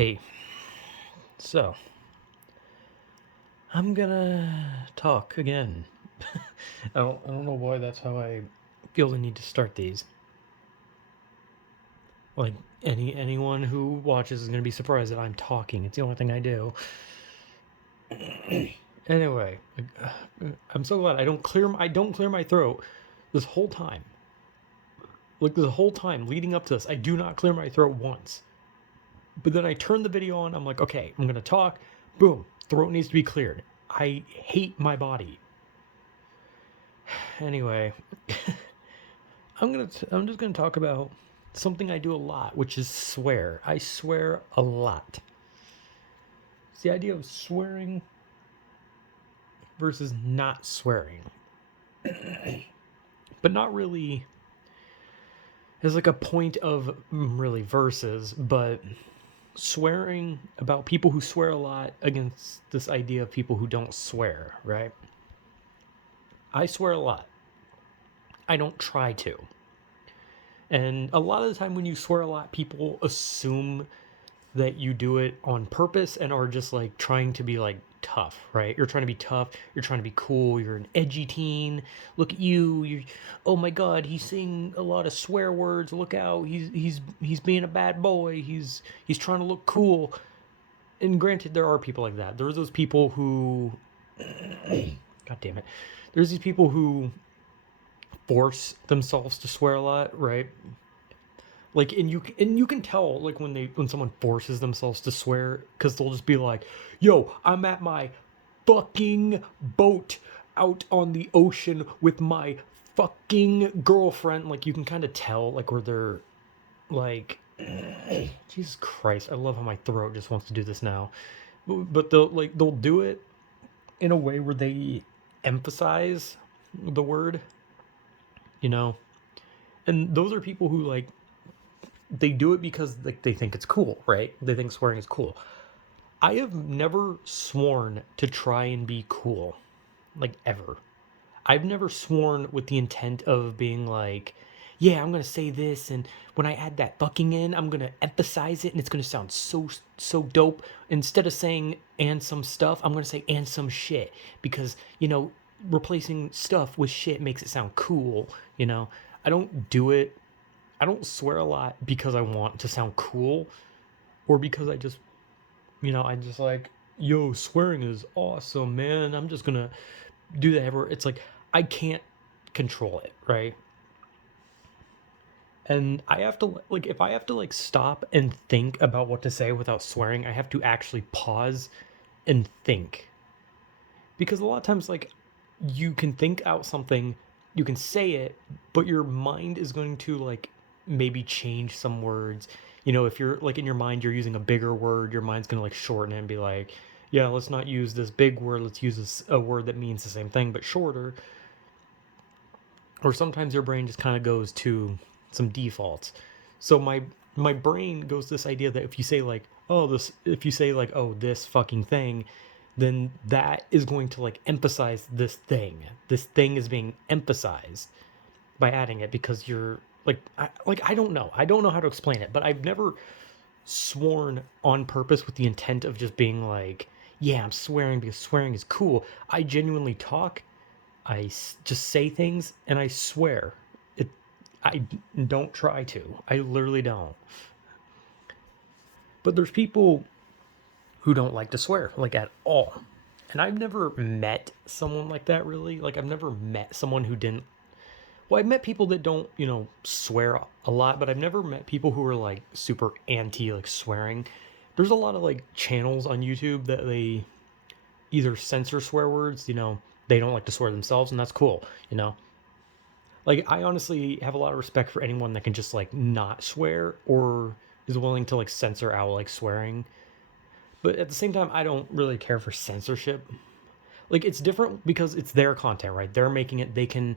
Hey, so I'm gonna talk again. I don't know why that's how I feel the need to start these. Like anyone who watches is gonna be surprised that I'm talking. It's the only thing I do. Anyway, I'm so glad I don't clear my throat this whole time. Like this whole time leading up to this, I do not clear my throat once. But then I turn the video on. I'm like, okay, I'm gonna talk. Boom, throat needs to be cleared. I hate my body. Anyway, I'm just gonna talk about something I do a lot, which is swear. I swear a lot. It's the idea of swearing versus not swearing, but not really as like a point of really verses, but swearing about people who swear a lot against this idea of people who don't swear, right? I swear a lot. I don't try to. And a lot of the time when you swear a lot, people assume that you do it on purpose and are just like trying to be like tough, right? You're trying to be tough, you're trying to be cool, you're an edgy teen. Look at you, oh my god, he's saying a lot of swear words. Look out, he's being a bad boy. He's trying to look cool. And granted, there are people like that. There's those people who god damn it. There's these people who force themselves to swear a lot, right? Like and you can tell like when someone forces themselves to swear because they'll just be like, yo, I'm at my fucking boat out on the ocean with my fucking girlfriend. Like you can kind of tell like where they're like Jesus Christ, I love how my throat just wants to do this now. But they'll do it in a way where they emphasize the word, you know. And those are people who like they do it because like they think it's cool, right? They think swearing is cool. I have never sworn to try and be cool, like ever. I've never sworn with the intent of being like, yeah, I'm gonna say this, and when I add that fucking in, I'm gonna emphasize it, and it's gonna sound so dope. Instead of saying and some stuff, I'm gonna say and some shit because replacing stuff with shit makes it sound cool. I don't do it. I don't swear a lot because I want to sound cool, or because I just like, yo, swearing is awesome, man. I'm just gonna do that ever. It's like I can't control it, right? And I have to like if I have to like stop and think about what to say without swearing, I have to actually pause and think. Because a lot of times like you can think out something, you can say it, but your mind is going to like maybe change some words. If you're like in your mind you're using a bigger word, your mind's going to like shorten it and be like, yeah, let's not use this big word, let's use a word that means the same thing but shorter. Or sometimes your brain just kind of goes to some defaults. So my brain goes to this idea that if you say like, oh, this fucking thing, then that is going to like emphasize this thing. This thing is being emphasized by adding it because you're I don't know. I don't know how to explain it, but I've never sworn on purpose with the intent of just being like, yeah, I'm swearing because swearing is cool. I genuinely talk, just say things, and I swear. It. I don't try to. I literally don't. But there's people who don't like to swear, like at all. And I've never met someone like that really. Like I've never met someone who didn't. Well, I've met people that don't, swear a lot, but I've never met people who are like super anti like swearing. There's a lot of like channels on YouTube that they either censor swear words, they don't like to swear themselves, and that's cool, Like I honestly have a lot of respect for anyone that can just like not swear or is willing to like censor out like swearing. But at the same time, I don't really care for censorship. Like it's different because it's their content, right? They're making it, they can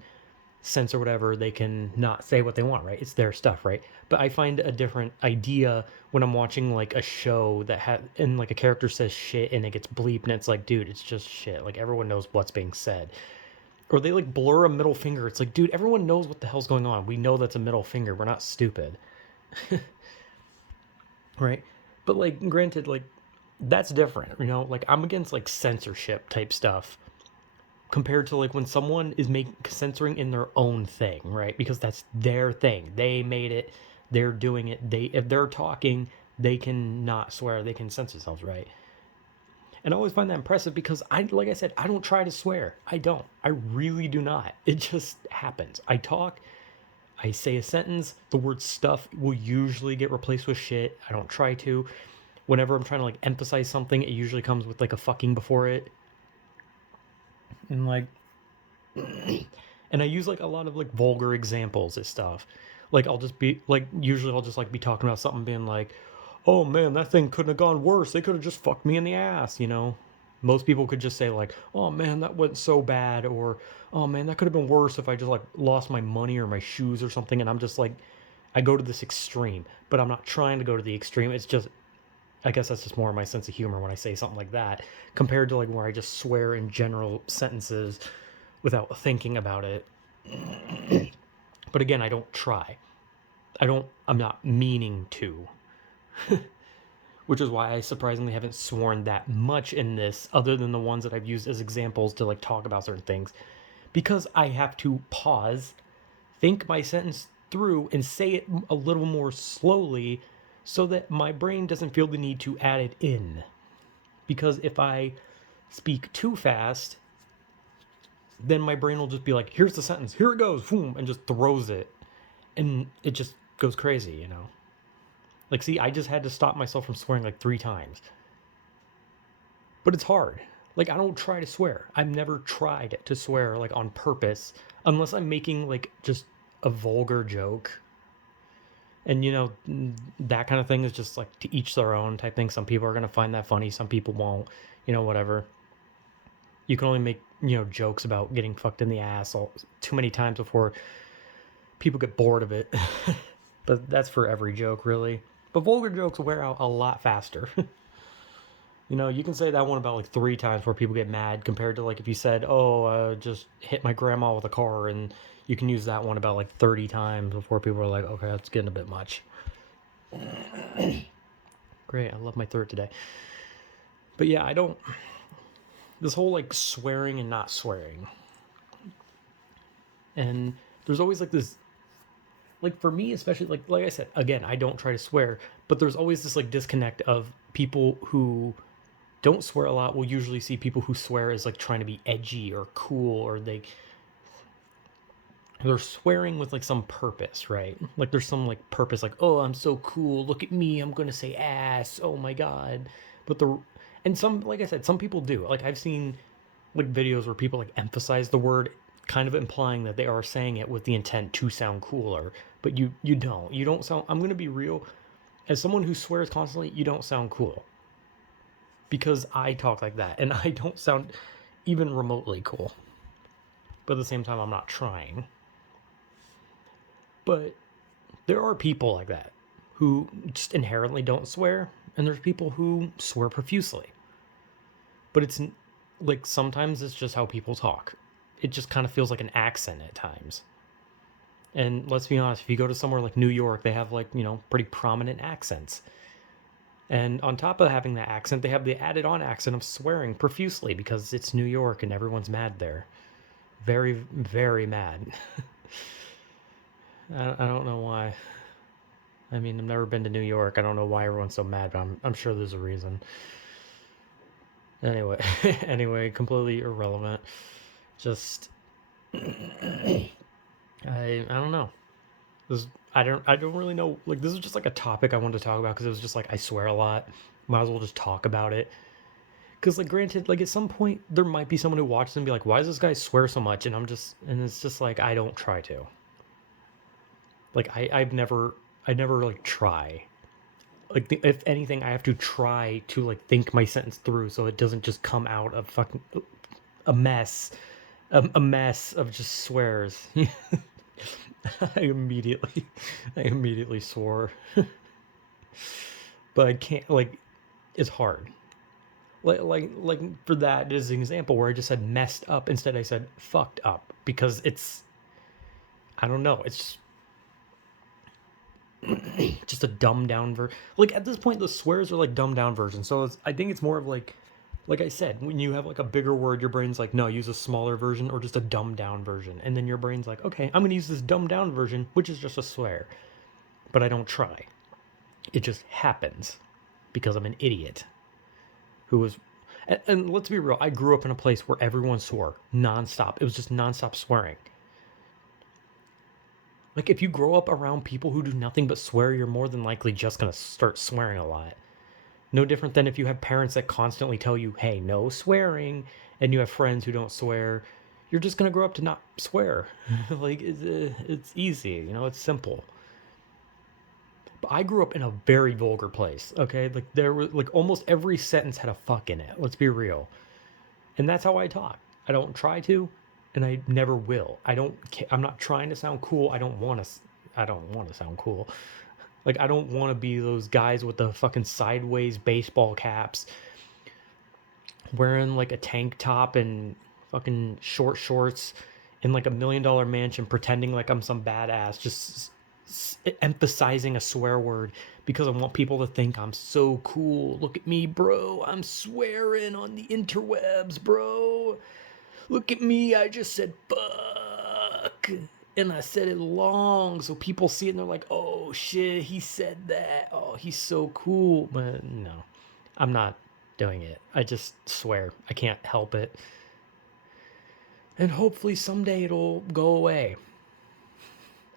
censor whatever, they can not say what they want, right? It's their stuff, right? But I find a different idea when I'm watching like a show that had and like a character says shit and it gets bleeped and it's like, dude, it's just shit. Like everyone knows what's being said. Or they like blur a middle finger. It's like, dude, everyone knows what the hell's going on. We know that's a middle finger. We're not stupid. Right? But like, granted, like that's different, you know. Like I'm against like censorship type stuff compared to like when someone is making censoring in their own thing, right? Because that's their thing. They made it. They're doing it. They if they're talking, they can not swear. They can censor themselves, right? And I always find that impressive because like I said, I don't try to swear. I don't. I really do not. It just happens. I talk. I say a sentence. The word stuff will usually get replaced with shit. I don't try to. Whenever I'm trying to like emphasize something, it usually comes with like a fucking before it. And like and I use like a lot of like vulgar examples and stuff. Like I'll just be like usually I'll just like be talking about something being like, "Oh man, that thing couldn't have gone worse. They could have just fucked me in the ass," you know? Most people could just say like, "Oh man, that went so bad," or "Oh man, that could have been worse if I just like lost my money or my shoes or something." And I'm just like I go to this extreme, but I'm not trying to go to the extreme. It's just I guess that's just more of my sense of humor when I say something like that compared to like where I just swear in general sentences without thinking about it. But again, I don't try. I'm not meaning to. Which is why I surprisingly haven't sworn that much in this, other than the ones that I've used as examples to like talk about certain things. Because I have to pause, think my sentence through, and say it a little more slowly so that my brain doesn't feel the need to add it in. Because if I speak too fast, then my brain will just be like, here's the sentence, here it goes, boom, and just throws it. And it just goes crazy, you know? Like, see, I just had to stop myself from swearing like 3 times. But it's hard. Like, I don't try to swear. I've never tried to swear, like, on purpose, unless I'm making, like, just a vulgar joke. And, you know, that kind of thing is just, like, to each their own type thing. Some people are going to find that funny, some people won't, you know, whatever. You can only make, you know, jokes about getting fucked in the ass too many times before people get bored of it. But that's for every joke, really. But vulgar jokes wear out a lot faster. You know, you can say that one about like 3 times before people get mad compared to like if you said, "Oh, just hit my grandma with a car," and you can use that one about like 30 times before people are like, "Okay, that's getting a bit much." Great, I love my throat today. But yeah, I don't. This whole like swearing and not swearing, and there's always like this like for me especially like I said again, I don't try to swear, but there's always this like disconnect of people who don't swear a lot will usually see people who swear as like trying to be edgy or cool, or they're swearing with like some purpose, right? Like there's some like purpose, like, "Oh, I'm so cool, look at me, I'm gonna say ass, oh my god." But the and some, like I said, some people do. Like I've seen like videos where people like emphasize the word, kind of implying that they are saying it with the intent to sound cooler, but you don't sound, I'm gonna be real, as someone who swears constantly, you don't sound cool, because I talk like that and I don't sound even remotely cool. But at the same time, I'm not trying. But there are people like that who just inherently don't swear, and there's people who swear profusely. But it's like sometimes it's just how people talk. It just kind of feels like an accent at times. And let's be honest, if you go to somewhere like New York, they have like, you know, pretty prominent accents. And on top of having that accent, they have the added on accent of swearing profusely because it's New York and everyone's mad there. Very, very mad. I don't know why. I mean, I've never been to New York. I don't know why everyone's so mad, but I'm sure there's a reason. Anyway, anyway, completely irrelevant. Just I don't know. This I don't really know. Like this is just like a topic I wanted to talk about because it was just like I swear a lot. Might as well just talk about it. Because like granted, like at some point there might be someone who watches and be like, "Why does this guy swear so much?" And it's just like I don't try to. Like I never like try. Like if anything, I have to try to like think my sentence through so it doesn't just come out of fucking a mess, a mess of just swears. I immediately, I immediately swore, but I can't like. It's hard. Like for that is an example where I just said messed up instead I said fucked up because it's I don't know, it's just a dumbed down version. Like at this point, the swears are like dumbed down versions. So I think it's more of like I said, when you have like a bigger word, your brain's like, no, use a smaller version or just a dumbed down version. And then your brain's like, okay, I'm going to use this dumbed down version, which is just a swear. But I don't try. It just happens because I'm an idiot who was. And let's be real, I grew up in a place where everyone swore nonstop. It was just nonstop swearing. Like, if you grow up around people who do nothing but swear, you're more than likely just going to start swearing a lot. No different than if you have parents that constantly tell you, hey, no swearing, and you have friends who don't swear, you're just going to grow up to not swear. Like, it's easy, it's simple. But I grew up in a very vulgar place, okay? Like, there was, like, almost every sentence had a fuck in it. Let's be real. And that's how I talk. I don't try to, and I never will. I'm not trying to sound cool. I don't want to sound cool. Like, I don't want to be those guys with the fucking sideways baseball caps wearing like a tank top and fucking short shorts in like $1 million mansion pretending like I'm some badass, just emphasizing a swear word because I want people to think I'm so cool. Look at me, bro. I'm swearing on the interwebs, bro. Look at me. I just said fuck. And I said it long, so people see it and they're like, oh shit, he said that. Oh, he's so cool. But no, I'm not doing it. I just swear. I can't help it. And hopefully someday it'll go away.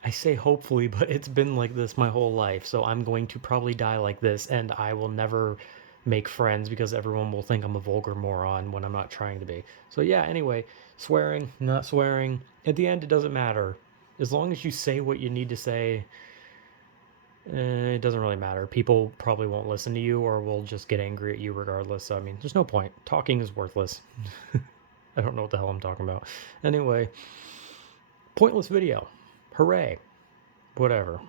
I say hopefully, but it's been like this my whole life, so I'm going to probably die like this, and I will never make friends because everyone will think I'm a vulgar moron when I'm not trying to be. So yeah, anyway, swearing, not swearing, at the end it doesn't matter. As long as you say what you need to say, it doesn't really matter. People probably won't listen to you or will just get angry at you regardless. So, I mean, there's no point. Talking is worthless. I don't know what the hell I'm talking about. Anyway, pointless video. Hooray. Whatever.